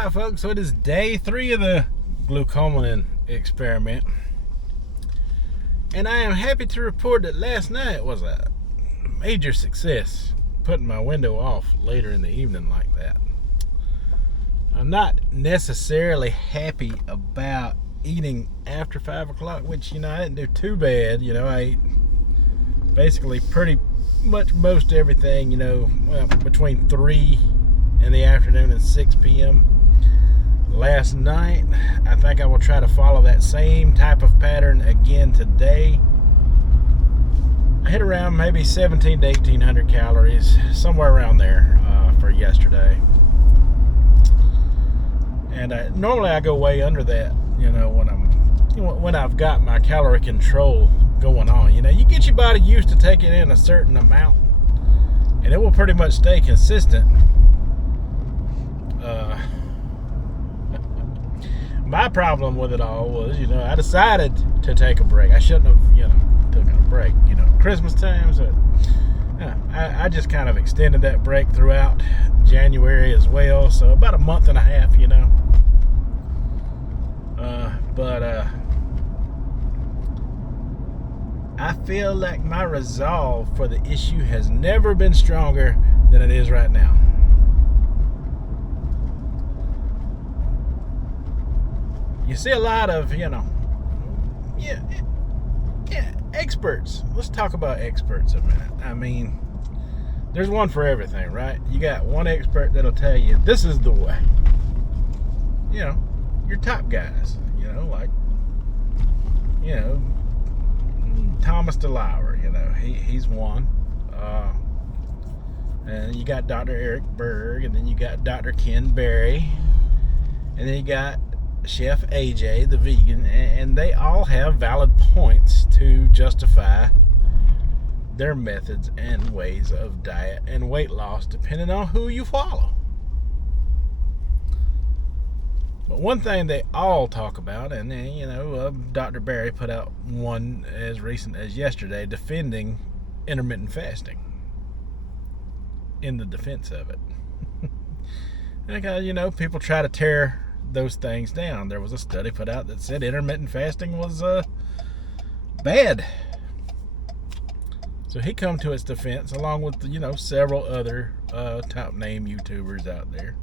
Alright folks, so it is day 3 of the Glucomannan experiment. And I am happy to report that last night was a major success, putting my window off later in the evening like that. I'm not necessarily happy about eating after 5 o'clock, which, I didn't do too bad. I ate basically pretty much most everything, between 3 in the afternoon and 6 p.m. last night. I think I will try to follow that same type of pattern again today. I hit around maybe 17 to 1800 calories, somewhere around there for yesterday. And normally I go way under that, when I've got my calorie control going on. You get your body used to taking in a certain amount, and it will pretty much stay consistent. My problem with it all was, I decided to take a break. I shouldn't have, taken a break. Christmas time, so I just kind of extended that break throughout January as well. So about a month and a half, But I feel like my resolve for the issue has never been stronger than it is right now. You see a lot of, experts. Let's talk about experts a minute. I mean, there's one for everything, right? You got one expert that'll tell you this is the way. Your top guys, like, Thomas DeLauer, he's one. And you got Dr. Eric Berg, and then you got Dr. Ken Berry, and then you got Chef AJ, the vegan, and they all have valid points to justify their methods and ways of diet and weight loss depending on who you follow. But one thing they all talk about, and Dr. Berry put out one as recent as yesterday defending intermittent fasting in the defense of it. Because, people try to tear those things down. There was a study put out that said intermittent fasting was bad. So he come to its defense along with several other top name YouTubers out there.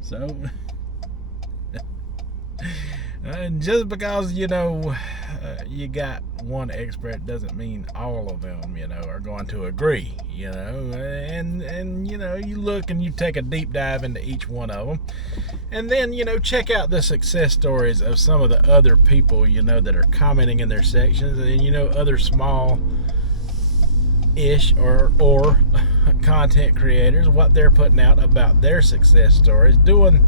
So and just because you got one expert doesn't mean all of them are going to agree. And you look and you take a deep dive into each one of them, and then check out the success stories of some of the other people that are commenting in their sections, and other small ish or content creators, what they're putting out about their success stories, doing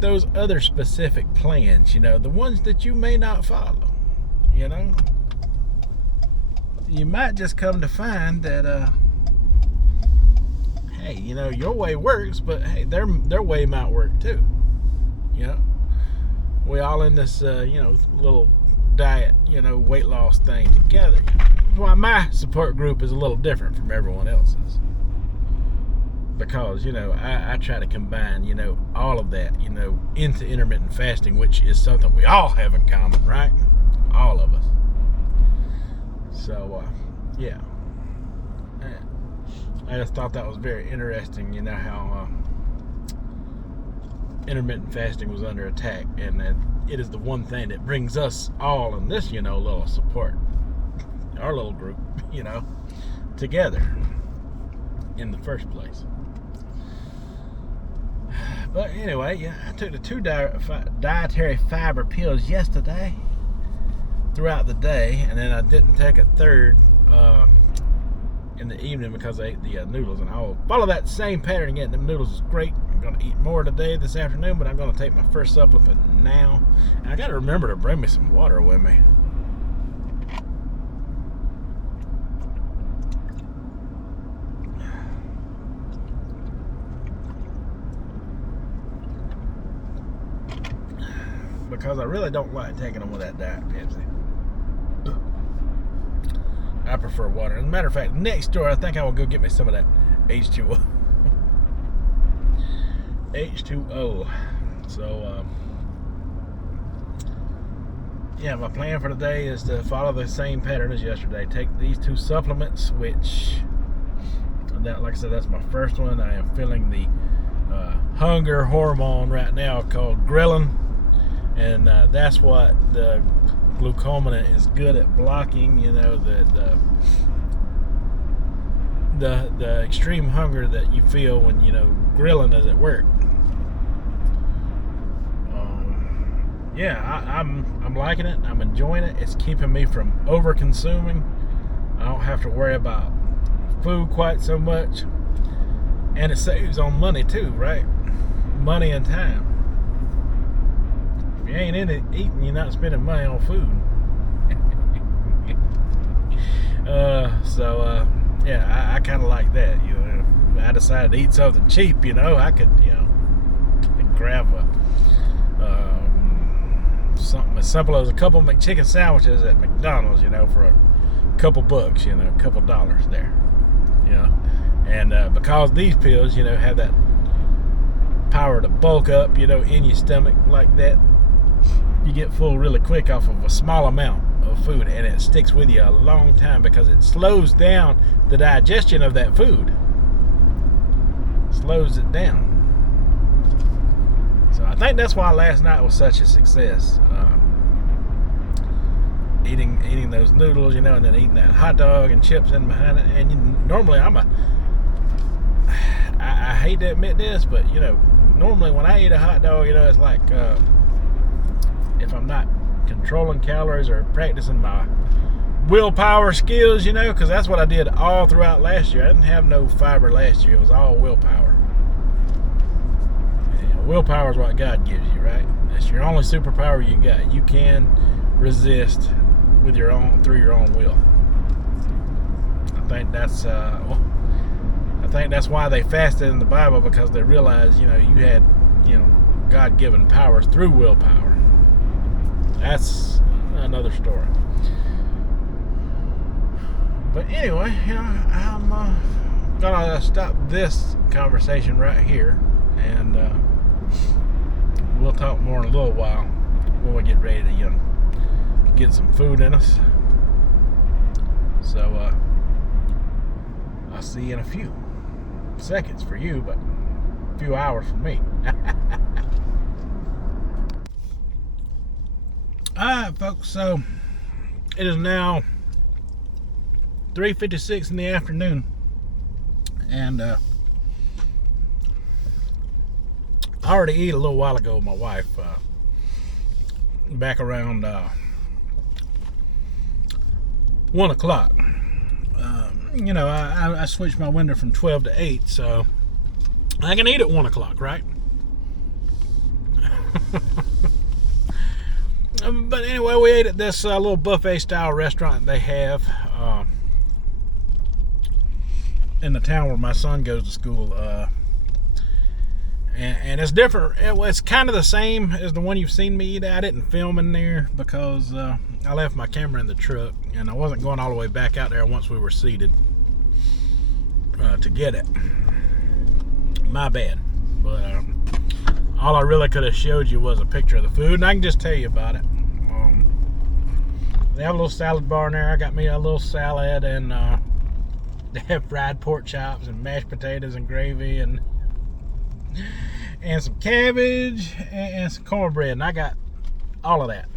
those other specific plans, the ones that you may not follow. You might just come to find that hey, your way works, but hey, their way might work too. We all in this little diet weight loss thing together. Why my support group is a little different from everyone else's, because I try to combine all of that into intermittent fasting, which is something we all have in common, right? All of us. So yeah, I just thought that was very interesting, how intermittent fasting was under attack, and that it is the one thing that brings us all in this little support, our little group, together in the first place. But anyway, I took the 2 dietary fiber pills yesterday throughout the day, and then I didn't take a third in the evening because I ate the noodles. And I'll follow that same pattern again. Them noodles is great. I'm going to eat more today, this afternoon, but I'm going to take my first supplement now. And I got to remember to bring me some water with me. Because I really don't like taking them with that Diet Pepsi. I prefer water. As a matter of fact, next door, I think I will go get me some of that H2O. H2O. So yeah, my plan for today is to follow the same pattern as yesterday. Take these 2 supplements, which, like I said, that's my first one. I am feeling the hunger hormone right now called ghrelin, and that's what the glucomannan is good at blocking. You know, the extreme hunger that you feel when, you know, ghrelin is at work. Yeah, I'm liking it. I'm enjoying it. It's keeping me from over consuming. I don't have to worry about food quite so much, and it saves on money too, right? Money and time. If you ain't in it eating, you're not spending money on food. Yeah, I kind of like that. You know, if I decided to eat something cheap, you know, I could, you know, grab something as simple as a couple McChicken sandwiches at McDonald's, you know, for a couple bucks, you know, a couple dollars there, you know. And because these pills, you know, have that power to bulk up, you know, in your stomach like that, you get full really quick off of a small amount of food, and it sticks with you a long time because it slows down the digestion of that food. Slows it down. So I think that's why last night was such a success. Eating those noodles, you know, and then eating that hot dog and chips in behind it. And normally I hate to admit this, but, you know, normally when I eat a hot dog, you know, it's like if I'm not controlling calories or practicing my willpower skills, you know, because that's what I did all throughout last year. I didn't have no fiber last year. It was all willpower. And willpower is what God gives you, right? That's your only superpower you got. You can resist with your own, through your own will. I think that's why they fasted in the Bible, because they realized, you know, you had, you know, God-given powers through willpower. That's another story. But anyway, you know, I'm gonna stop this conversation right here, and we'll talk more in a little while when we get ready to, you know, get some food in us. So I'll see you in a few seconds for you, but a few hours for me. Alright, folks, so it is now 3:56 in the afternoon, and I already ate a little while ago with my wife, back around 1 o'clock. You know, I switched my window from 12 to 8, so I can eat at 1 o'clock, right? But anyway, we ate at this little buffet style restaurant they have in the town where my son goes to school, and it's different. It's kind of the same as the one you've seen me eat at. I didn't film in there because I left my camera in the truck, and I wasn't going all the way back out there once we were seated to get it. My bad. But all I really could have showed you was a picture of the food, and I can just tell you about it. They have a little salad bar in there. I got me a little salad, and they have fried pork chops and mashed potatoes and gravy and some cabbage and some cornbread, and I got all of that.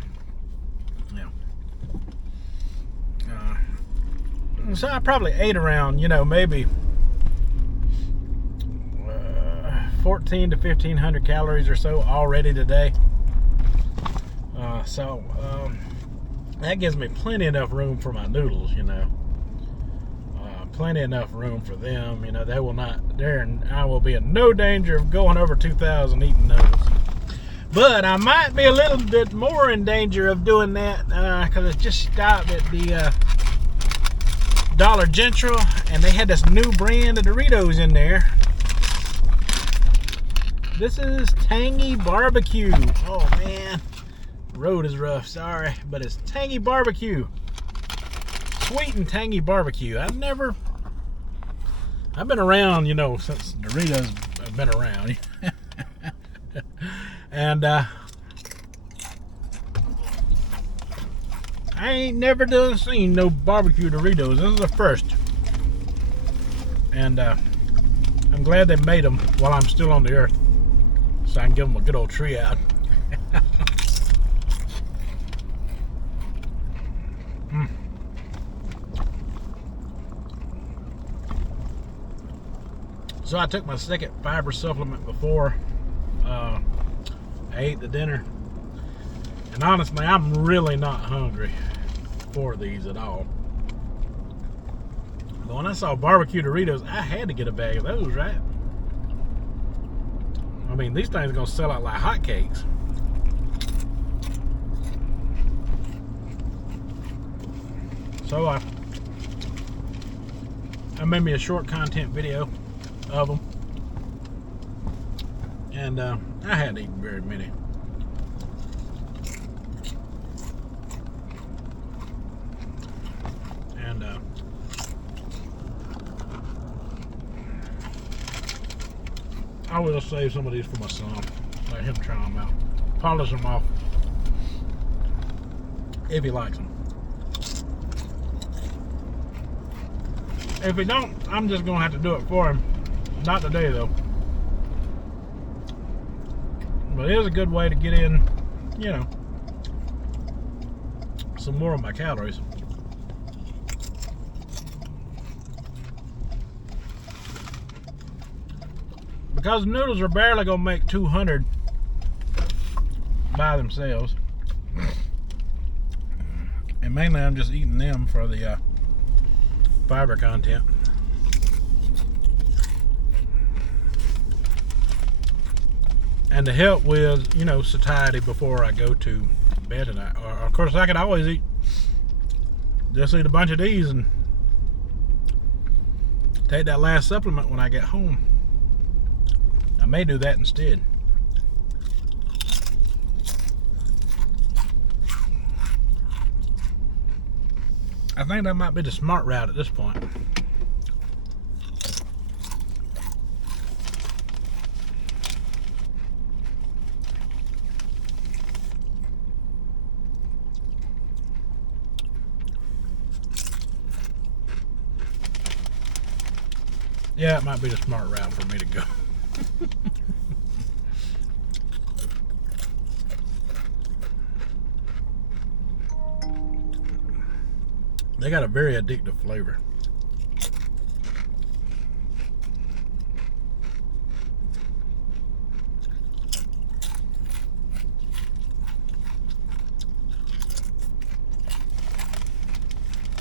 Yeah. So I probably ate around, you know, maybe 14 to 1500 calories or so already today. So that gives me plenty enough room for my noodles, you know. Plenty enough room for them, you know. They will not, I will be in no danger of going over 2,000 eating those. But I might be a little bit more in danger of doing that because I just stopped at the Dollar General, and they had this new brand of Doritos in there. This is Tangy Barbecue. Oh man, the road is rough, sorry, but it's Tangy Barbecue. Sweet and tangy barbecue. I've been around, you know, since Doritos have been around. And I ain't never seen no barbecue Doritos. This is the first. And I'm glad they made them while I'm still on the earth, so I can give them a good old tree out. So I took my second fiber supplement before I ate the dinner. And honestly, I'm really not hungry for these at all. But when I saw barbecue Doritos, I had to get a bag of those, right? I mean, these things are going to sell out like hotcakes. So I made me a short content video of them, and I hadn't eaten very many. And I will save some of these for my son, let him try them out, polish them off if he likes them. If he don't, I'm just gonna have to do it for him. Not today though. But it is a good way to get in, you know, some more of my calories. Because noodles are barely gonna make 200 by themselves. And mainly I'm just eating them for the fiber content. And to help with, you know, satiety before I go to bed tonight. Or, of course, I could always just eat a bunch of these and take that last supplement when I get home. I may do that instead. I think that might be the smart route at this point. Yeah, it might be the smart route for me to go. They got a very addictive flavor.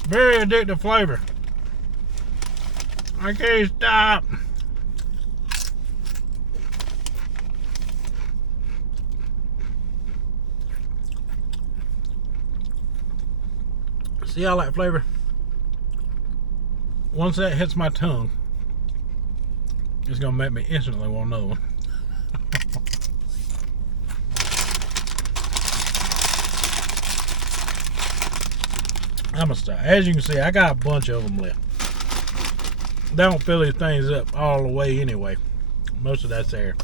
Very addictive flavor. I can't stop. See all that flavor? Once that hits my tongue, it's gonna make me instantly want another one. I'm gonna stop. As you can see, I got a bunch of them left. They don't fill these things up all the way anyway. Most of that's air.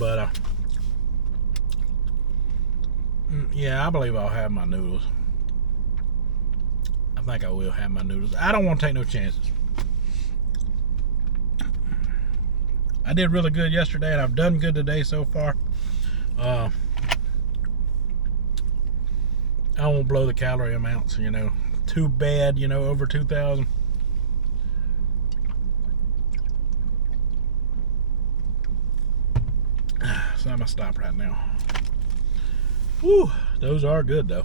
But yeah, I believe I'll have my noodles. I think I will have my noodles. I don't want to take no chances. I did really good yesterday, and I've done good today so far. I won't blow the calorie amounts, you know, too bad, you know, over 2,000. So I'm gonna stop right now. Whew, those are good though.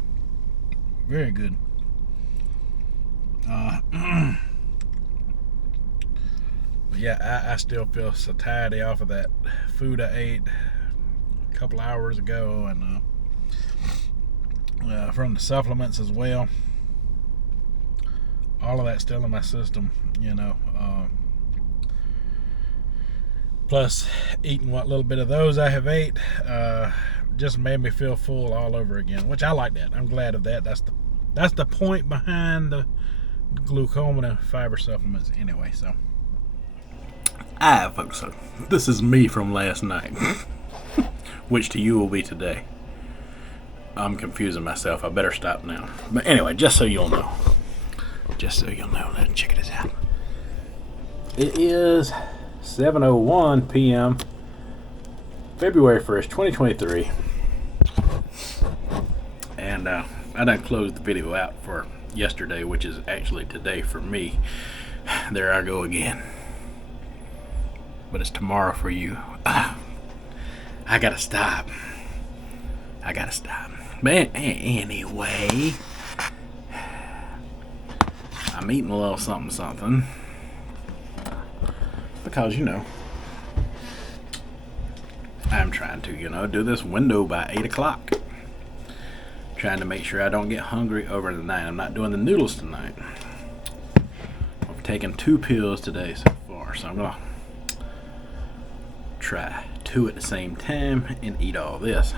Very good. But yeah, I still feel satiety off of that food I ate a couple hours ago, and from the supplements as well. All of that still in my system, you know. Plus, eating what little bit of those I have ate just made me feel full all over again, which I like that. I'm glad of that. That's the point behind the Glucomannan fiber supplements anyway. So, folks, so this is me from last night. which to you will be today. I'm confusing myself. I better stop now. But anyway, just so you'll know. Just so you'll know. Let's check this out. It is 7:01 p.m. February 1st, 2023. And I done closed the video out for yesterday, which is actually today for me. There I go again. But it's tomorrow for you. I gotta stop. But anyway, I'm eating a little something. Because, I'm trying to, do this window by 8 o'clock. Trying to make sure I don't get hungry over the night. I'm not doing the noodles tonight. I've taken 2 pills today so far, so I'm going to try 2 at the same time and eat all this.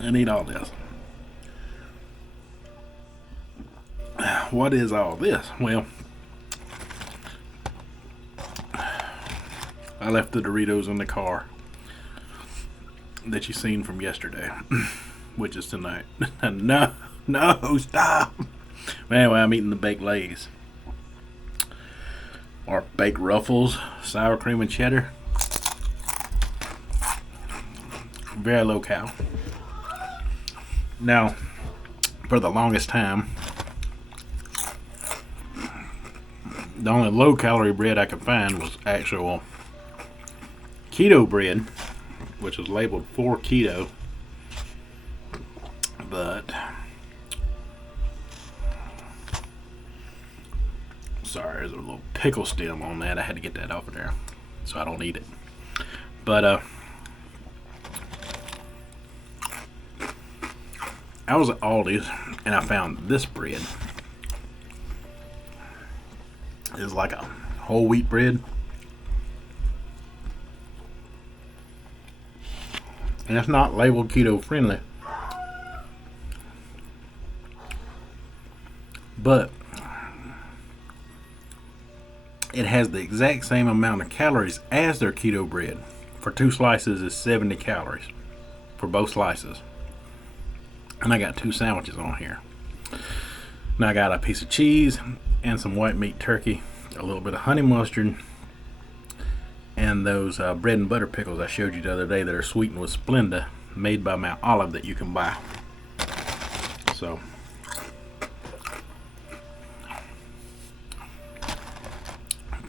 And eat all this. What is all this? Well, I left the Doritos in the car that you seen from yesterday, which is tonight. No, stop. Anyway, I'm eating the baked Lays. Or baked Ruffles, sour cream and cheddar. Very low cal. Now, for the longest time, the only low calorie bread I could find was actual keto bread, which was labeled for keto. But sorry, there's a little pickle stem on that. I had to get that off of there so I don't eat it. But I was at Aldi's and I found this bread. It's like a whole wheat bread. And it's not labeled keto friendly. But it has the exact same amount of calories as their keto bread. For 2 slices is 70 calories for both slices. And I got 2 sandwiches on here. Now I got a piece of cheese and some white meat turkey, a little bit of honey mustard, and those bread and butter pickles I showed you the other day that are sweetened with Splenda, made by Mount Olive, that you can buy. So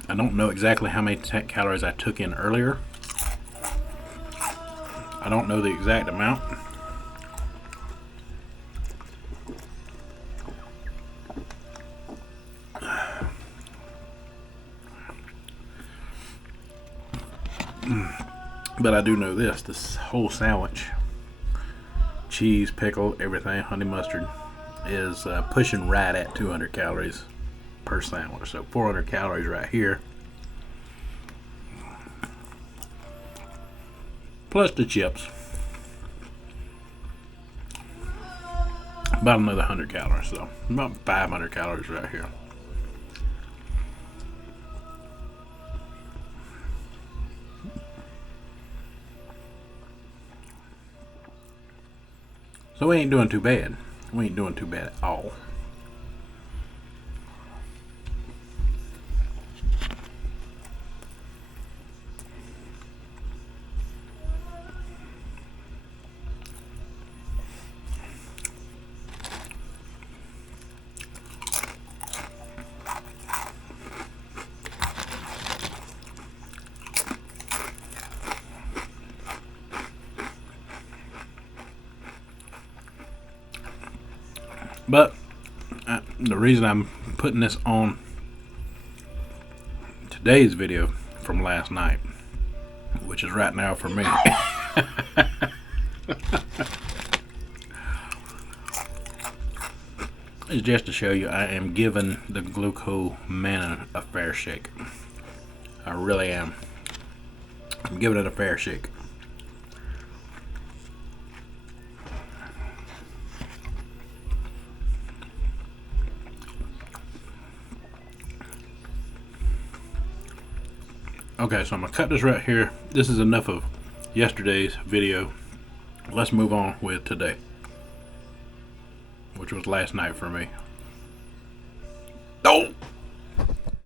I don't know exactly how many calories I took in earlier. I don't know the exact amount. But I do know this whole sandwich, cheese, pickle, everything, honey mustard, is pushing right at 200 calories per sandwich. So 400 calories right here. Plus the chips. About another 100 calories, so about 500 calories right here. So we ain't doing too bad. We ain't doing too bad at all. But the reason I'm putting this on today's video from last night, which is right now for me, is just to show you I am giving the Glucomannan a fair shake. I really am. I'm giving it a fair shake. Okay, so I'm gonna cut this right here. This is enough of yesterday's video. Let's move on with today, which was last night for me. Oh!